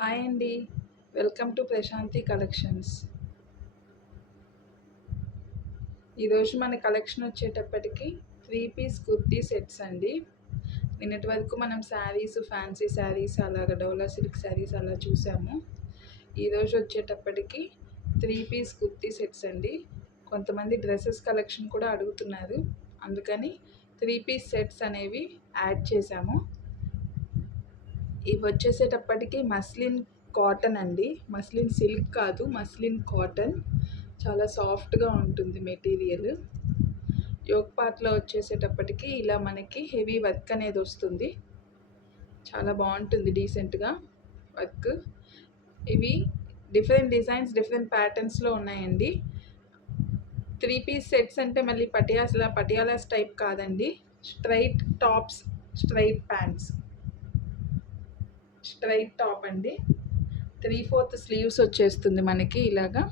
Hi అండి. Welcome to Prashanti collections. ఈరోజు మన కలెక్షన్ వచ్చేటప్పటికి 3 పీస్ కుర్తీ సెట్స్ అండి. నిన్నటి వరకు మనం శారీస్, ఫ్యాన్సీ శారీస్, అలాగ డోలా సిల్క్ శారీస్ అలా చూసాము. ఈరోజు వచ్చేటప్పటికి 3 పీస్ కుర్తీ సెట్స్ అండి. కొంతమంది డ్రెస్సెస్ కలెక్షన్ కూడా అడుగుతున్నారు, అందుకని 3 పీస్ సెట్స్ అనేవి యాడ్ చేశాము. ఇవి వచ్చేసేటప్పటికి మస్లిన్ కాటన్ అండి. మస్లిన్ సిల్క్ కాదు, మస్లిన్ కాటన్. చాలా సాఫ్ట్గా ఉంటుంది మెటీరియల్. యోక్ పార్ట్లో వచ్చేసేటప్పటికి ఇలా మనకి హెవీ వర్క్ అనేది వస్తుంది. చాలా బాగుంటుంది డీసెంట్గా వర్క్. ఇవి డిఫరెంట్ డిజైన్స్, డిఫరెంట్ ప్యాటర్న్స్లో ఉన్నాయండి. 3 పీస్ సెట్స్ అంటే మళ్ళీ పటియాలాస్ టైప్ కాదండి. Straight tops, straight pants, straight top అండి. 3/4 స్లీవ్స్ వచ్చేస్తుంది మనకి. ఇలాగా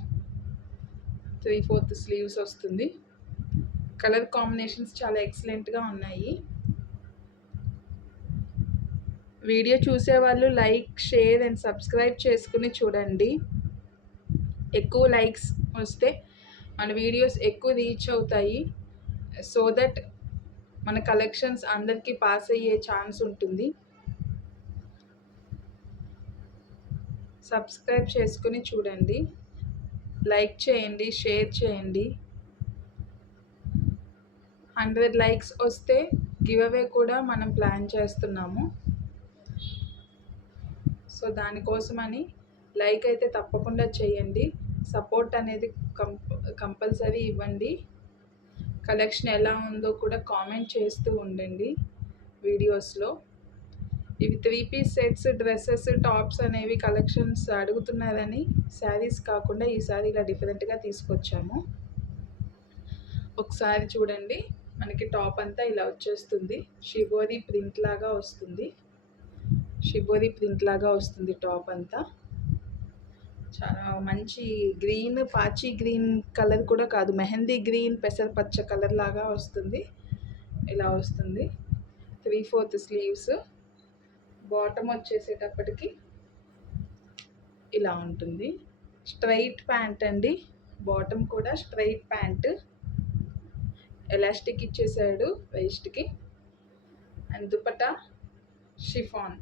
3/4 స్లీవ్స్ వస్తుంది. కలర్ కాంబినేషన్స్ చాలా ఎక్సలెంట్గా ఉన్నాయి. వీడియో చూసేవాళ్ళు లైక్, షేర్ అండ్ సబ్స్క్రైబ్ చేసుకుని చూడండి. ఎక్కువ లైక్స్ వస్తే మన వీడియోస్ ఎక్కువ రీచ్ అవుతాయి. సో దట్ మన కలెక్షన్స్ అందరికీ పాస్ అయ్యే ఛాన్స్ ఉంటుంది. సబ్స్క్రైబ్ చేసుకుని చూడండి, లైక్ చేయండి, షేర్ చేయండి. 100 లైక్స్ వస్తే గివ్ అవే కూడా మనం ప్లాన్ చేస్తున్నాము. సో దానికోసమని లైక్ అయితే తప్పకుండా చేయండి. సపోర్ట్ అనేది కంపల్సరీ ఇవ్వండి. కలెక్షన్ ఎలా ఉందో కూడా కామెంట్ చేస్తూ ఉండండి వీడియోస్లో. ఇవి 3 పీస్ సెట్స్, డ్రెస్సెస్, టాప్స్ అనేవి కలెక్షన్స్ అడుగుతున్నారని శారీస్ కాకుండా ఈసారి ఇలా డిఫరెంట్గా తీసుకొచ్చాము. ఒకసారి చూడండి, మనకి టాప్ అంతా ఇలా వచ్చేస్తుంది. షిబోరి ప్రింట్ లాగా వస్తుంది. షిబోరి ప్రింట్ లాగా వస్తుంది టాప్ అంతా. చాలా మంచి గ్రీన్, పాచి గ్రీన్ కలర్ కూడా కాదు, మెహందీ గ్రీన్, పెసరపచ్చ కలర్ లాగా వస్తుంది. ఇలా వస్తుంది. 3/4 స్లీవ్స్. బాటమ్ వచ్చేసేటప్పటికి ఇలా ఉంటుంది. స్ట్రైట్ ప్యాంట్ అండి. బాటమ్ కూడా స్ట్రైట్ ప్యాంట్. ఎలాస్టిక్ ఇచ్చేసాడు వేస్ట్కి. అండ్ దుపట్టా షిఫాన్,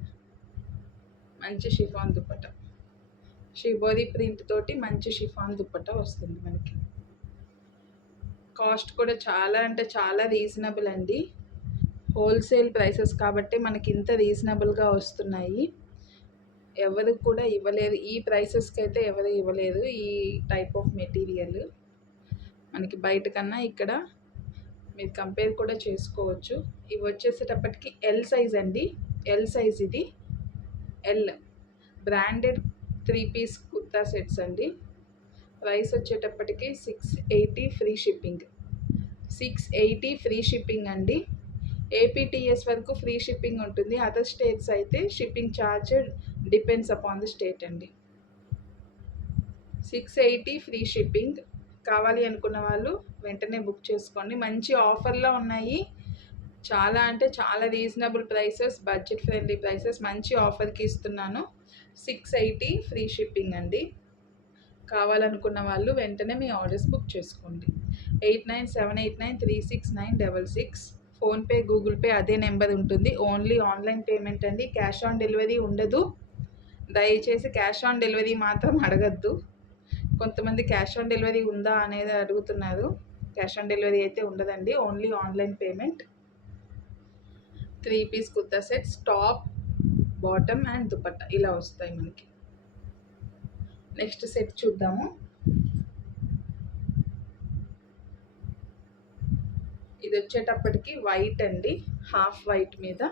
మంచి షిఫాన్ దుపట్టా. షిబోరి ప్రింట్ తోటి మంచి షిఫాన్ దుపట్టా వస్తుంది మనకి. కాస్ట్ కూడా చాలా అంటే చాలా రీజనబుల్ అండి. హోల్సేల్ ప్రైసెస్ కాబట్టి మనకి ఇంత రీజనబుల్గా వస్తున్నాయి. ఎవరు కూడా ఇవ్వలేదు, ఈ ప్రైసెస్కి అయితే ఎవరు ఇవ్వలేదు ఈ టైప్ ఆఫ్ మెటీరియల్. మనకి బయట కన్నా ఇక్కడ మీరు కంపేర్ కూడా చేసుకోవచ్చు. ఇవి వచ్చేసేటప్పటికి ఎల్ సైజ్ అండి. ఎల్ సైజ్ ఇది. L branded 3 piece kurta sets అండి. ప్రైస్ వచ్చేటప్పటికి 680 ఫ్రీ షిప్పింగ్. 680 ఫ్రీ షిప్పింగ్ అండి. ఏపీటీఎస్ వరకు ఫ్రీ షిప్పింగ్ ఉంటుంది. అదర్ స్టేట్స్ అయితే shipping charge depends upon the state అండి. 680 ఫ్రీ షిప్పింగ్. కావాలి అనుకున్న వాళ్ళు వెంటనే బుక్ చేసుకోండి. మంచి ఆఫర్లో ఉన్నాయి. చాలా అంటే చాలా reasonable prices, budget friendly prices. మంచి ఆఫర్కి ఇస్తున్నాను. 680 ఫ్రీ షిప్పింగ్ అండి. కావాలనుకున్న వాళ్ళు వెంటనే మీ ఆర్డర్స్ బుక్ చేసుకోండి. 8978936966. ఫోన్పే, గూగుల్ పే అదే నెంబర్ ఉంటుంది. ఓన్లీ ఆన్లైన్ పేమెంట్ అండి. క్యాష్ ఆన్ డెలివరీ ఉండదు. దయచేసి క్యాష్ ఆన్ డెలివరీ మాత్రం అడగద్దు. కొంతమంది క్యాష్ ఆన్ డెలివరీ ఉందా అనేది అడుగుతున్నారు. క్యాష్ ఆన్ డెలివరీ అయితే ఉండదండి, only online payment. 3 piece kurta sets, top, bottom and dupatta ఇలా వస్తాయి మనకి. నెక్స్ట్ సెట్ చూద్దాము. ఇది వచ్చేటప్పటికి వైట్ అండి. హాఫ్ వైట్ మీద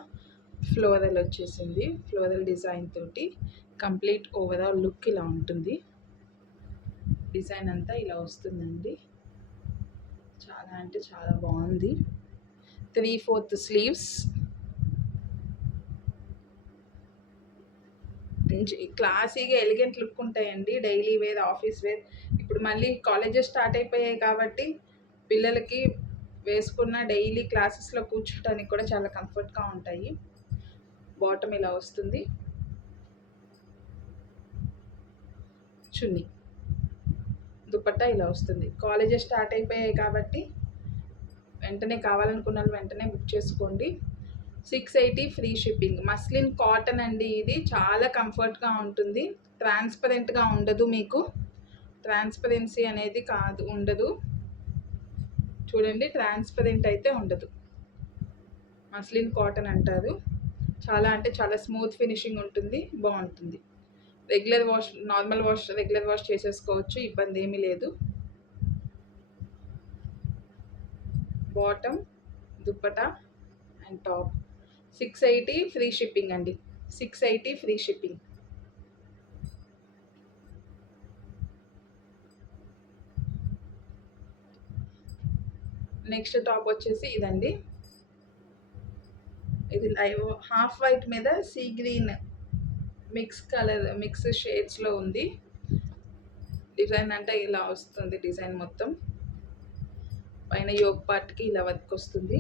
ఫ్లోరల్ వచ్చేసింది. ఫ్లోరల్ డిజైన్ తోటి కంప్లీట్ ఓవరాల్ లుక్ ఇలా ఉంటుంది. డిజైన్ అంతా ఇలా వస్తుందండి. చాలా అంటే చాలా బాగుంది. 3/4 స్లీవ్స్. క్లాసీగా ఎలిగెంట్ లుక్ ఉంటాయండి. Daily wear, office wear. ఇప్పుడు మళ్ళీ కాలేజెస్ స్టార్ట్ అయిపోయాయి కాబట్టి పిల్లలకి వేసుకున్న డైలీ క్లాసెస్లో కూర్చోడానికి కూడా చాలా కంఫర్ట్గా ఉంటాయి. బాటమ్ ఇలా వస్తుంది. చున్నీ, దుపట్టా ఇలా వస్తుంది. కాలేజెస్ స్టార్ట్ అయిపోయాయి కాబట్టి వెంటనే కావాలనుకున్న వాళ్ళు వెంటనే బుక్ చేసుకోండి. 680 ఫ్రీ షిప్పింగ్. మస్లిన్ కాటన్ అండి, ఇది చాలా కంఫర్ట్గా ఉంటుంది. ట్రాన్స్పరెంట్గా ఉండదు, మీకు ట్రాన్స్పరెన్సీ అనేది ఉండదు. చూడండి, ట్రాన్స్పరెంట్ అయితే ఉండదు. మస్లిన్ కాటన్ అంటారు. చాలా అంటే చాలా స్మూత్ ఫినిషింగ్ ఉంటుంది, బాగుంటుంది. Regular wash, normal wash, regular wash చేసేసుకోవచ్చు, ఇబ్బంది ఏమీ లేదు. Bottom, dupatta and top. 680 free shipping అండి. 680 ఫ్రీ షిప్పింగ్. నెక్స్ట్ టాప్ వచ్చేసి ఇదండి. ఇది లైవ్ హాఫ్ వైట్ మీద సీ గ్రీన్ మిక్స్ షేడ్స్లో ఉంది. డిజైన్ అంటే ఇలా వస్తుంది. డిజైన్ మొత్తం పైన యోగ్ పార్ట్కి ఇలా వర్క్ వస్తుంది.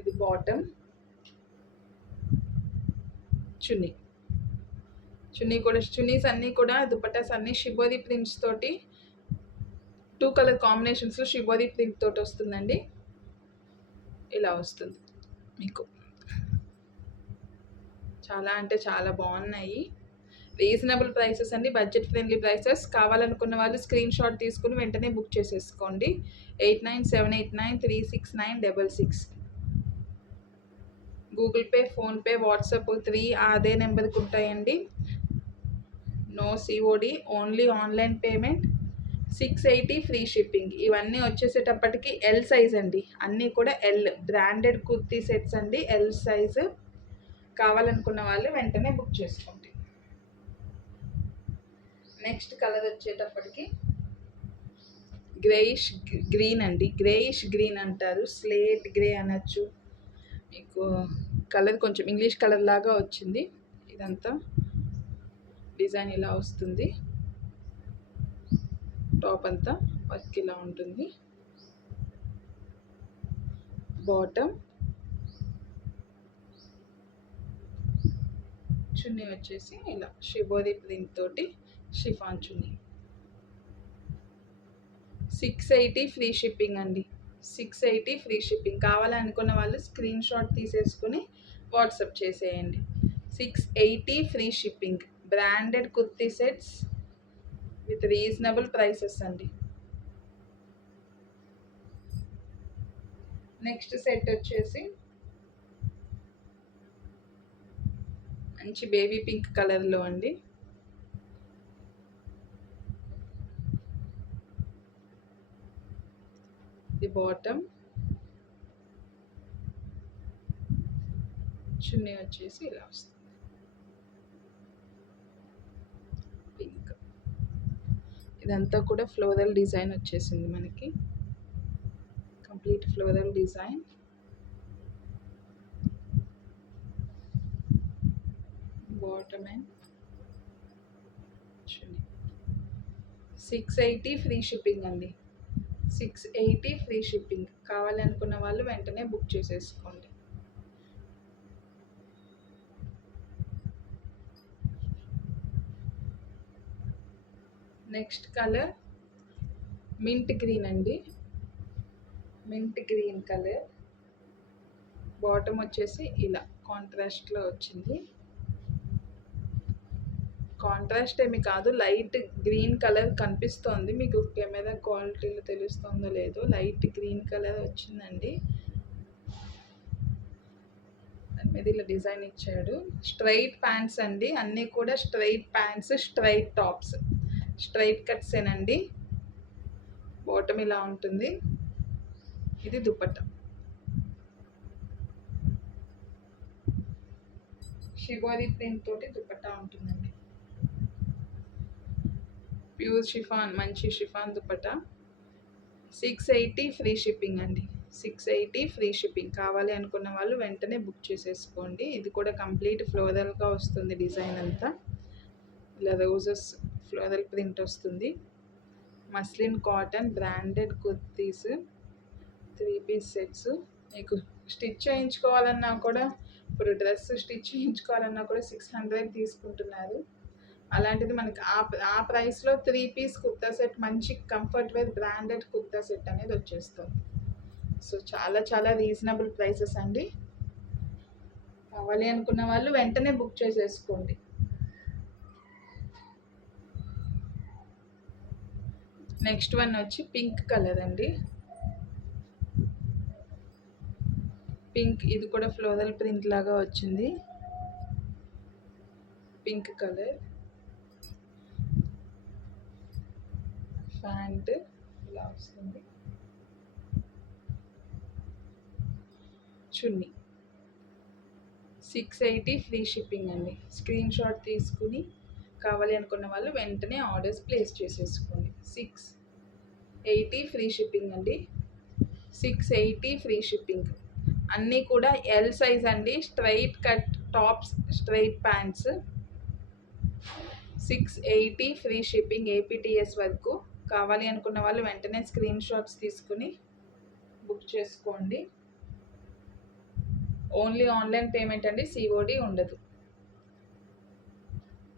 ఇది బాటమ్. చున్నీస్ అన్నీ కూడా, దుపట్టాస్ అన్నీ షిబోరి ప్రింట్స్ తోటి 2 కలర్ కాంబినేషన్స్లో షిబోరి ప్రింట్ తోటి వస్తుందండి. ఇలా వస్తుంది మీకు. చాలా అంటే చాలా బాగున్నాయి. రీజనబుల్ ప్రైసెస్ అండి, బడ్జెట్ ఫ్రెండ్లీ ప్రైసెస్. కావాలనుకున్న వాళ్ళు స్క్రీన్ షాట్ తీసుకుని వెంటనే బుక్ చేసేసుకోండి. 8978936966. గూగుల్ పే, ఫోన్పే, వాట్సాప్ 3 అదే నెంబర్కి ఉంటాయండి. No COD, only online payment. 680 free shipping. ఇవన్నీ వచ్చేసేటప్పటికి ఎల్ సైజ్ అండి, అన్నీ కూడా ఎల్ బ్రాండెడ్ కుర్తీ సెట్స్ అండి, ఎల్ సైజు. కావాలనుకున్న వాళ్ళు వెంటనే బుక్ చేసుకోండి. నెక్స్ట్ కలర్ వచ్చేటప్పటికి గ్రేయిష్ గ్రీన్ అండి. గ్రేయిష్ గ్రీన్ అంటారు, స్లేట్ గ్రే అనొచ్చు. మీకు కలర్ కొంచెం ఇంగ్లీష్ కలర్ లాగా వచ్చింది. ఇదంతా డిజైన్ ఇలా వస్తుంది. టాప్ అంతా వర్క్ ఇలా ఉంటుంది. బాటమ్, చున్నీ వచ్చేసి ఇలా షిబోరి ప్రింట్ తోటి షిఫాన్ చున్నీ. 680 ఫ్రీ షిప్పింగ్ అండి. 680 ఫ్రీ షిప్పింగ్. కావాలనుకున్న వాళ్ళు స్క్రీన్ షాట్ తీసేసుకుని వాట్సాప్ చేసేయండి. 680 free shipping. Branded kurti sets with reasonable prices అండి. నెక్స్ట్ సెట్ వచ్చేసి మంచి బేబీ పింక్ కలర్లో అండి. ఇది బాటమ్, చున్నీ వచ్చేసి ఇలా వస్తుంది పింక్. ఇదంతా కూడా ఫ్లోరల్ డిజైన్ వచ్చేసింది మనకి, complete floral design. Bottom and chunni. 680 free shipping అండి. 680 ఫ్రీ షిప్పింగ్. కావాలనుకున్న వాళ్ళు వెంటనే బుక్ చేసేసుకోండి. నెక్స్ట్ కలర్ మింట్ గ్రీన్ అండి. Mint green colour. బాటమ్ వచ్చేసి ఇలా కాంట్రాస్ట్లో వచ్చింది. కాంట్రాస్ట్ ఏమి కాదు, లైట్ గ్రీన్ కలర్ కనిపిస్తోంది మీకు. కెమెరా క్వాలిటీలో తెలుస్తుందో లేదో, లైట్ గ్రీన్ కలర్ వచ్చిందండి. దాని మీద ఇలా డిజైన్ ఇచ్చాడు. స్ట్రైట్ ప్యాంట్స్ అండి, అన్నీ కూడా straight pants, straight tops, straight కట్సేనండి. బాటమ్ ఇలా ఉంటుంది. ఇది దుపట్టా. షిబోరి ప్రింట్ తోటి దుపట్టా ఉంటుందండి. ప్యూర్ షిఫాన్, మంచి షిఫాన్ దుపట్టా. 680 ఫ్రీ షిప్పింగ్ అండి. 680 ఫ్రీ షిప్పింగ్. కావాలి అనుకున్న వాళ్ళు వెంటనే బుక్ చేసేసుకోండి. ఇది కూడా కంప్లీట్ ఫ్లోరల్గా వస్తుంది. డిజైన్ అంతా ఇలా రోజెస్ ఫ్లోరల్ ప్రింట్ వస్తుంది. Muslin cotton branded kurtis 3 piece sets. మీకు స్టిచ్ చేయించుకోవాలన్నా కూడా ఇప్పుడు డ్రెస్ స్టిచ్ చేయించుకోవాలన్నా కూడా 600 తీసుకుంటున్నారు. అలాంటిది మనకి ఆ ప్రైస్లో 3 పీస్ కుర్తా సెట్ మంచి comfort wear branded kurta set అనేది వచ్చేస్తుంది. సో చాలా చాలా రీజనబుల్ ప్రైసెస్ అండి. కావాలి అనుకున్న వాళ్ళు వెంటనే బుక్ చేసేసుకోండి. నెక్స్ట్ వన్ వచ్చి పింక్ కలర్ అండి. పింక్, ఇది కూడా ఫ్లోరల్ ప్రింట్ లాగా వచ్చింది. పింక్ కలర్ ప్యాంట్ ఇలా వస్తుంది. చున్నీ 680 ఫ్రీ షిప్పింగ్ అండి. స్క్రీన్ షాట్ తీసుకుని కావాలి అనుకున్న వాళ్ళు వెంటనే ఆర్డర్స్ ప్లేస్ చేసేసుకోండి. 680 ఫ్రీ షిప్పింగ్ అండి. 680 ఫ్రీ షిప్పింగ్. అన్నీ కూడా ఎల్ సైజ్ అండి. Straight cut tops, straight pants. 680 free shipping APTS వరకు. కావాలి అనుకున్న వాళ్ళు వెంటనే స్క్రీన్ షాట్స్ తీసుకుని బుక్ చేసుకోండి. ఓన్లీ ఆన్లైన్ పేమెంట్ అండి, సిఓడి ఉండదు.